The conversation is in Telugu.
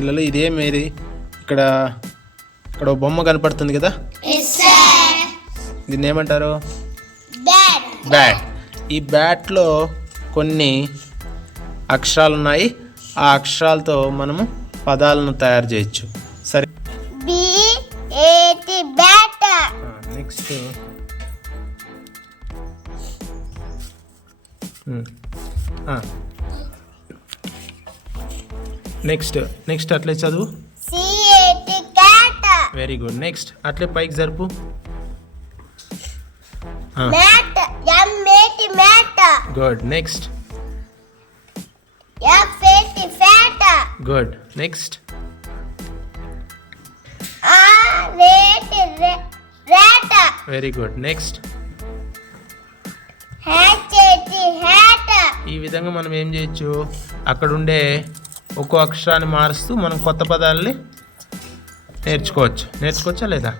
పిల్లలు ఇదేమేది ఇక్కడ ఇక్కడ బొమ్మ కనపడుతుంది కదా, దీన్ని ఏమంటారు? బ్యాట్. ఈ బ్యాట్లో కొన్ని అక్షరాలు ఉన్నాయి. ఆ అక్షరాలతో మనము పదాలను తయారు చేయొచ్చు. సరే, నెక్స్ట్ నెక్స్ట్ నెక్స్ట్ అట్లే చదువు. Very good. నెక్స్ట్ అట్లే పైకి జరుపు. Good. Next good. Next very good. Next ఈ విధంగా మనం ఏం చేయొచ్చు, అక్కడుండే ఒక్కో అక్షరాన్ని మారుస్తూ మనం కొత్త పదాలని నేర్చుకోవచ్చా లేదా?